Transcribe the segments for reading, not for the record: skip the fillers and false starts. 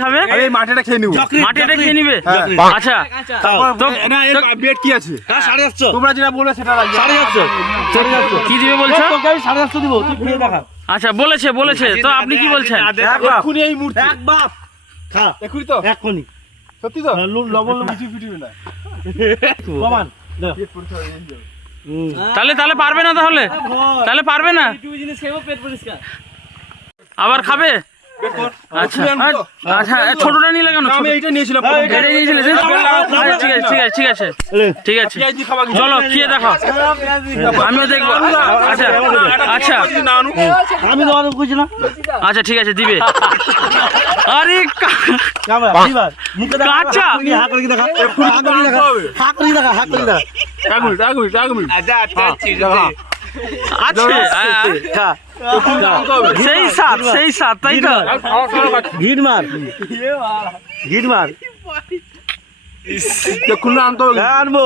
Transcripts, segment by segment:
খাবে? আরে মাটিটা খেয়ে নিব। মাটিটা খেয়ে নিবে? আচ্ছা তো বেড কি আছে? 850 তোমরা যেটা বলে সেটা রাখবে। 850 কি দিবে বলছো? তোকে আমি 850 দিব, তুই খেয়ে দেখা। আচ্ছা বলেছে তো আপনি কি বলছেন? এক্ষুনি এই মুহূর্তে এক বাপ খা এক্ষুনি তো এক্ষুনি সত্যি তো লবণ কিছু ফিটিবে না প্রমাণ তাহলে পারবে না, তাহলে পারবে না, আবার খাবে? আচ্ছা আচ্ছা ছোটটা নিয়ে লাগানো, আমি এইটা নিয়েছিলাম। ঠিক আছে চলো খেয়ে দেখো, আমিও দেখবো। আচ্ছা আচ্ছা আমি তো অনেক বুঝি না। আচ্ছা ঠিক আছে দিবে। আরে কাঁচা হা করে দেখা, হা করে দেখা, হা করে দেখা। এক মিনিট আচ্ছা সেই সাত তাই তো। ঘিট মার খুলনা আনতে হবে, আনবো।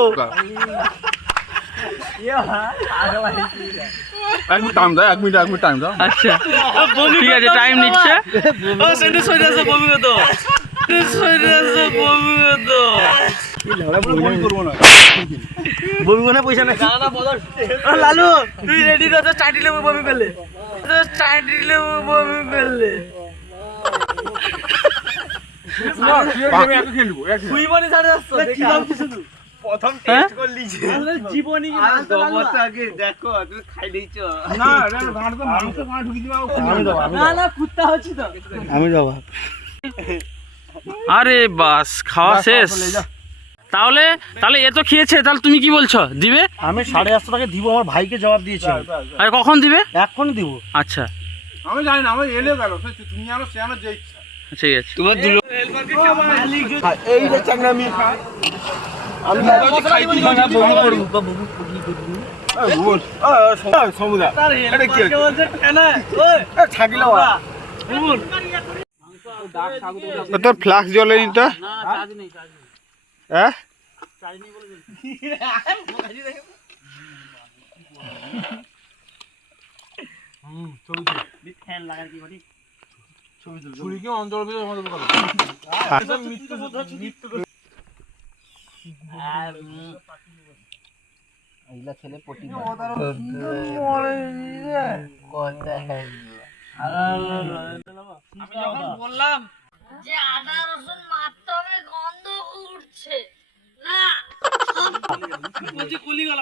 এক মিনিট টাইম দাও। আচ্ছা ঠিক আছে টাইম নিচ্ছে। বমি মানে পয়সা নাই। লালু তুই রেডি তো স্টার্টিলে বমি করলে, তুই বনি ছাড়ে যাচ্ছ কি দাম কিছু তুই প্রথম টেস্ট করলি আসলে জীবনই কি গবত আগে দেখো তুমি খাই দিছো না গান তো মাংস গান ঢুকি দিবা। না কুত্তা হচ্ছি তো আমি যাব। আরে বাস খাওয়া শেষ। তাহলে এ তো খেয়েছে, তাহলে তুমি কি বলছো দিবে? আমি 850 টাকা দিব, আমার ভাইকে জবাব দিয়েছি। আরে কখন দিবে? এখনই দিব। আচ্ছা আমি জানি না, আমার এলে গেল তুমি আনো সে আনো যে ইচ্ছা। ঠিক আছে তোমার দুলো এই যে চাংনামি আমি খাই দিই না বমি করব সমুদা এটা কি বলছে কেনা ওই ছাগিলা তোর ফ্লাক্স জ্বলেনি তো? হ্যাঁ ছুরিকে অন্তর ছেলে পটি আমি যখন বললাম যে আদা রসুন মারতে হবে গন্ধ উঠছে না বলছি কুলি গেলাম।